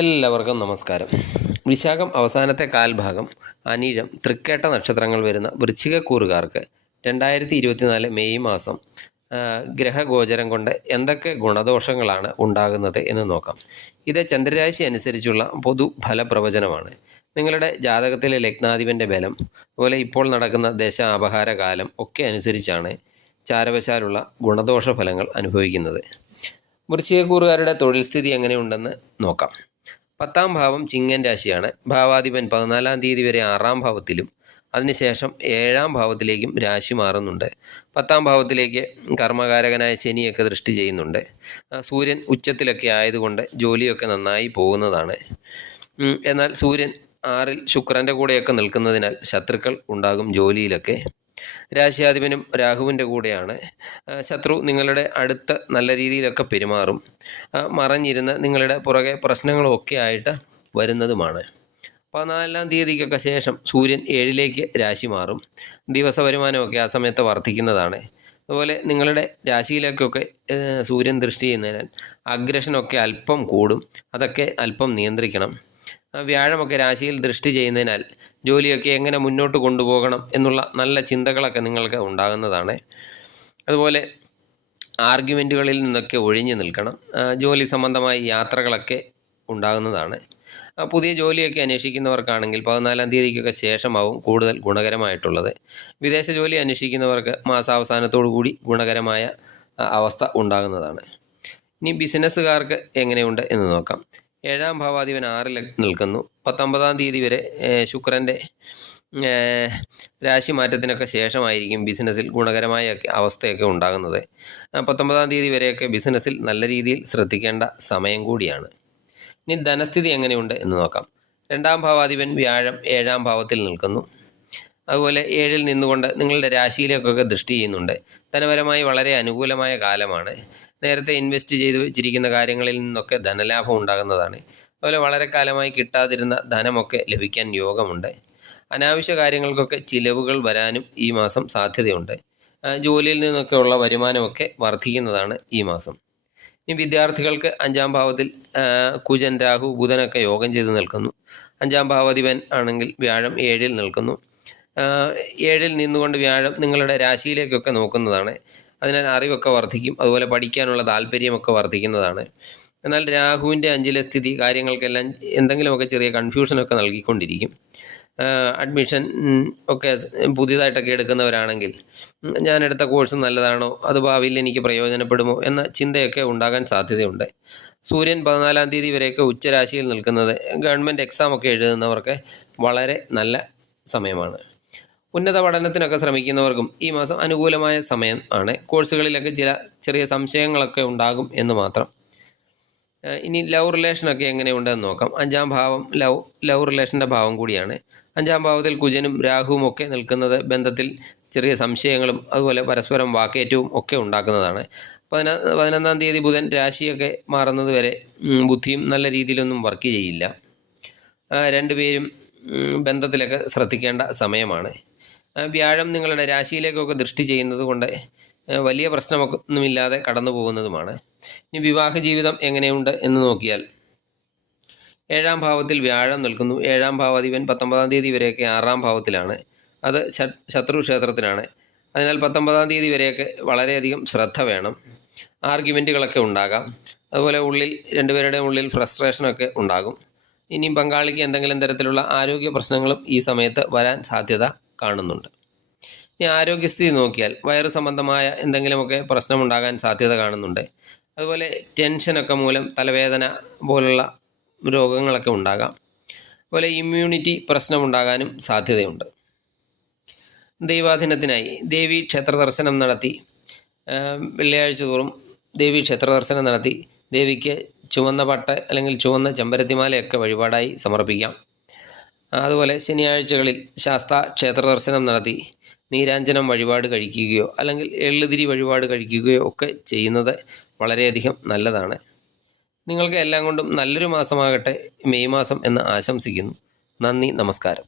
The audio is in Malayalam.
എല്ലാവർക്കും നമസ്കാരം. വിശാഖം അവസാനത്തെ കാൽഭാഗം, അനിഴം, തൃക്കേട്ട നക്ഷത്രങ്ങൾ വരുന്ന വൃശ്ചികക്കൂറുകാർക്ക് 2024 മെയ് മാസം ഗ്രഹഗോചരം കൊണ്ട് എന്തൊക്കെ ഗുണദോഷങ്ങളാണ് ഉണ്ടാകുന്നത് എന്ന് നോക്കാം. ഇത് ചന്ദ്രരാശി അനുസരിച്ചുള്ള പൊതു ഫലപ്രവചനമാണ്. നിങ്ങളുടെ ജാതകത്തിലെ ലഗ്നാധിപൻ്റെ ബലം, അതുപോലെ ഇപ്പോൾ നടക്കുന്ന ദശ അപഹാര കാലം ഒക്കെ അനുസരിച്ചാണ് ചാരവശാലുള്ള ഗുണദോഷ ഫലങ്ങൾ അനുഭവിക്കുന്നത്. വൃശ്ചികക്കൂറുകാരുടെ തൊഴിൽ സ്ഥിതി എങ്ങനെയുണ്ടെന്ന് നോക്കാം. 10ാം ഭാവം ചിങ്ങൻ രാശിയാണ്. ഭാവാധിപൻ 14-ാം തീയതി വരെ 6ാം ഭാവത്തിലും അതിനുശേഷം 7ാം ഭാവത്തിലേക്കും രാശി മാറുന്നുണ്ട്. 10ാം ഭാവത്തിലേക്ക് കർമ്മകാരകനായ ശനിയൊക്കെ ദൃഷ്ടി ചെയ്യുന്നുണ്ട്. സൂര്യൻ ഉച്ചത്തിലൊക്കെ ആയതുകൊണ്ട് ജോലിയൊക്കെ നന്നായി പോകുന്നതാണ്. എന്നാൽ സൂര്യൻ 6ൽ ശുക്രൻ്റെ കൂടെയൊക്കെ നിൽക്കുന്നതിനാൽ ശത്രുക്കൾ ഉണ്ടാകും ജോലിയിലൊക്കെ. രാശിയാധിപനും രാഹുവിൻ്റെ കൂടെയാണ്. ശത്രു നിങ്ങളുടെ അടുത്ത് നല്ല രീതിയിലൊക്കെ പെരുമാറും. മറഞ്ഞിരുന്ന് നിങ്ങളുടെ പുറകെ പ്രശ്നങ്ങളൊക്കെ ആയിട്ട് വരുന്നതുമാണ്. 14ാം തീയതിക്കൊക്കെ ശേഷം സൂര്യൻ 7ലേക്ക് രാശി മാറും. ദിവസ വരുമാനമൊക്കെ ആ സമയത്ത് വർദ്ധിക്കുന്നതാണ്. അതുപോലെ നിങ്ങളുടെ രാശിയിലേക്കൊക്കെ സൂര്യൻ ദൃഷ്ടി ചെയ്യുന്നതിനാൽ അഗ്രഷനൊക്കെ അല്പം കൂടും. അതൊക്കെ അല്പം നിയന്ത്രിക്കണം. വ്യാഴമൊക്കെ രാശിയിൽ ദൃഷ്ടി ചെയ്യുന്നതിനാൽ ജോലിയൊക്കെ എങ്ങനെ മുന്നോട്ട് കൊണ്ടുപോകണം എന്നുള്ള നല്ല ചിന്തകളൊക്കെ നിങ്ങൾക്ക് ഉണ്ടാകുന്നതാണ്. അതുപോലെ ആർഗ്യുമെൻറ്റുകളിൽ നിന്നൊക്കെ ഒഴിഞ്ഞു നിൽക്കണം. ജോലി സംബന്ധമായി യാത്രകളൊക്കെ ഉണ്ടാകുന്നതാണ്. പുതിയ ജോലിയൊക്കെ അന്വേഷിക്കുന്നവർക്കാണെങ്കിൽ 14ാം തീയതിക്കൊക്കെ ശേഷമാവും കൂടുതൽ ഗുണകരമായിട്ടുള്ളത്. വിദേശ ജോലി അന്വേഷിക്കുന്നവർക്ക് മാസാവസാനത്തോടു കൂടി ഗുണകരമായ അവസ്ഥ ഉണ്ടാകുന്നതാണ്. ഇനി ബിസിനസ്സുകാർക്ക് എങ്ങനെയുണ്ട് എന്ന് നോക്കാം. 7ാം ഭാവാധിപൻ 6ൽ നിൽക്കുന്നു. 19ാം തീയതി വരെ ശുക്രൻ്റെ രാശി മാറ്റത്തിനൊക്കെ ശേഷമായിരിക്കും ബിസിനസ്സിൽ ഗുണകരമായ അവസ്ഥയൊക്കെ ഉണ്ടാകുന്നത്. 19ാം തീയതി വരെയൊക്കെ ബിസിനസ്സിൽ നല്ല രീതിയിൽ ശ്രദ്ധിക്കേണ്ട സമയം കൂടിയാണ്. ഇനി ധനസ്ഥിതി എങ്ങനെയുണ്ട് എന്ന് നോക്കാം. 2ാം ഭാവാധിപൻ വ്യാഴം 7ാം ഭാവത്തിൽ നിൽക്കുന്നു. അതുപോലെ 7ൽ നിന്നുകൊണ്ട് നിങ്ങളുടെ രാശിയിലേക്കൊക്കെ ദൃഷ്ടി ചെയ്യുന്നുണ്ട്. ധനപരമായി വളരെ അനുകൂലമായ കാലമാണ്. നേരത്തെ ഇൻവെസ്റ്റ് ചെയ്ത് വെച്ചിരിക്കുന്ന കാര്യങ്ങളിൽ നിന്നൊക്കെ ധനലാഭം ഉണ്ടാകുന്നതാണ്. അതുപോലെ വളരെ കാലമായി കിട്ടാതിരുന്ന ധനമൊക്കെ ലഭിക്കാൻ യോഗമുണ്ട്. അനാവശ്യ കാര്യങ്ങൾക്കൊക്കെ ചിലവുകൾ വരാനും ഈ മാസം സാധ്യതയുണ്ട്. ജോലിയിൽ നിന്നൊക്കെ ഉള്ള വരുമാനമൊക്കെ വർദ്ധിക്കുന്നതാണ് ഈ മാസം. ഇനി വിദ്യാർത്ഥികൾക്ക് 5ാം ഭാവത്തിൽ കുജൻ, രാഹു, ബുധനൊക്കെ യോഗം ചെയ്ത് നിൽക്കുന്നു. 5ാം ഭാവാധിപൻ ആണെങ്കിൽ വ്യാഴം 7ൽ നിൽക്കുന്നു. 7ൽ നിന്നുകൊണ്ട് വ്യാഴം നിങ്ങളുടെ രാശിയിലേക്കൊക്കെ നോക്കുന്നതാണ്. അതിനാൽ അറിവൊക്കെ വർദ്ധിക്കും. അതുപോലെ പഠിക്കാനുള്ള താല്പര്യമൊക്കെ വർദ്ധിക്കുന്നതാണ്. എന്നാൽ രാഹുവിൻ്റെ 5ലെ സ്ഥിതി കാര്യങ്ങൾക്കെല്ലാം എന്തെങ്കിലുമൊക്കെ ചെറിയ കൺഫ്യൂഷനൊക്കെ നൽകിക്കൊണ്ടിരിക്കും. അഡ്മിഷൻ ഒക്കെ പുതിയതായിട്ടൊക്കെ എടുക്കുന്നവരാണെങ്കിൽ ഞാനെടുത്ത കോഴ്സ് നല്ലതാണോ, അത് ഭാവിയിൽ എനിക്ക് പ്രയോജനപ്പെടുമോ എന്ന ചിന്തയൊക്കെ ഉണ്ടാകാൻ സാധ്യതയുണ്ട്. സൂര്യൻ 14ാം തീയതി വരെയൊക്കെ ഉച്ചരാശിയിൽ നിൽക്കുന്നത് ഗവൺമെൻറ് എക്സാമൊക്കെ എഴുതുന്നവർക്ക് വളരെ നല്ല സമയമാണ്. ഉന്നത പഠനത്തിനൊക്കെ ശ്രമിക്കുന്നവർക്കും ഈ മാസം അനുകൂലമായ സമയം ആണ്. കോഴ്സുകളിലൊക്കെ ചില ചെറിയ സംശയങ്ങളൊക്കെ ഉണ്ടാകും എന്ന് മാത്രം. ഇനി ലവ് റിലേഷനൊക്കെ എങ്ങനെയുണ്ടെന്ന് നോക്കാം. 5ാം ഭാവം ലവ് റിലേഷൻ്റെ ഭാവം കൂടിയാണ്. 5ാം ഭാവത്തിൽ കുജനും രാഹുവും ഒക്കെ നിൽക്കുന്നത് ബന്ധത്തിൽ ചെറിയ സംശയങ്ങളും അതുപോലെ പരസ്പരം വാക്കേറ്റവും ഒക്കെ ഉണ്ടാക്കുന്നതാണ്. 11ാം തീയതി ബുധൻ രാശിയൊക്കെ മാറുന്നത് വരെ ബുദ്ധിയും നല്ല രീതിയിലൊന്നും വർക്ക് ചെയ്യില്ല. രണ്ടുപേരും ബന്ധത്തിലൊക്കെ ശ്രദ്ധിക്കേണ്ട സമയമാണ്. വ്യാഴം നിങ്ങളുടെ രാശിയിലേക്കൊക്കെ ദൃഷ്ടി ചെയ്യുന്നത് കൊണ്ട് വലിയ പ്രശ്നമൊന്നുമില്ലാതെ കടന്നു പോകുന്നതുമാണ്. ഇനി വിവാഹ ജീവിതം എങ്ങനെയുണ്ട് എന്ന് നോക്കിയാൽ 7ാം ഭാവത്തിൽ വ്യാഴം നിൽക്കുന്നു. 7ാം ഭാവാധിപൻ 19ാം തീയതി വരെയൊക്കെ 6ാം ഭാവത്തിലാണ്. അത് ശത്രു ക്ഷേത്രത്തിലാണ്. അതിനാൽ 19ാം തീയതി വരെയൊക്കെ വളരെയധികം ശ്രദ്ധ വേണം. ആർഗ്യുമെൻറ്റുകളൊക്കെ ഉണ്ടാകാം. അതുപോലെ രണ്ടുപേരുടെ ഉള്ളിൽ ഫ്രസ്ട്രേഷനൊക്കെ ഉണ്ടാകും. ഇനിയും പങ്കാളിക്ക് എന്തെങ്കിലും തരത്തിലുള്ള ആരോഗ്യ പ്രശ്നങ്ങളും ഈ സമയത്ത് വരാൻ സാധ്യത കാണുന്നുണ്ട്. ഇനി ആരോഗ്യസ്ഥിതി നോക്കിയാൽ വയറ് സംബന്ധമായ എന്തെങ്കിലുമൊക്കെ പ്രശ്നമുണ്ടാകാൻ സാധ്യത കാണുന്നുണ്ട്. അതുപോലെ ടെൻഷനൊക്കെ മൂലം തലവേദന പോലുള്ള രോഗങ്ങളൊക്കെ ഉണ്ടാകാം. അതുപോലെ ഇമ്മ്യൂണിറ്റി പ്രശ്നമുണ്ടാകാനും സാധ്യതയുണ്ട്. ദൈവാധീനത്തിനായി ദേവീ ക്ഷേത്ര ദർശനം നടത്തി വെള്ളിയാഴ്ച തോറും ദേവീ ക്ഷേത്ര ദർശനം നടത്തി ദേവിക്ക് ചുവന്ന പട്ട് അല്ലെങ്കിൽ ചുവന്ന ചെമ്പരത്തിമാലയൊക്കെ വഴിപാടായി സമർപ്പിക്കാം. അതുപോലെ ശനിയാഴ്ചകളിൽ ശാസ്ത ക്ഷേത്ര ദർശനം നടത്തി നീരാഞ്ജനം വഴിപാട് കഴിക്കുകയോ അല്ലെങ്കിൽ എള്ളുതിരി വഴിപാട് കഴിക്കുകയോ ഒക്കെ ചെയ്യുന്നത് വളരെയധികം നല്ലതാണ്. നിങ്ങൾക്ക് എല്ലാം കൊണ്ടും നല്ലൊരു മാസമാകട്ടെ മെയ് മാസം എന്ന് ആശംസിക്കുന്നു. നന്ദി, നമസ്കാരം.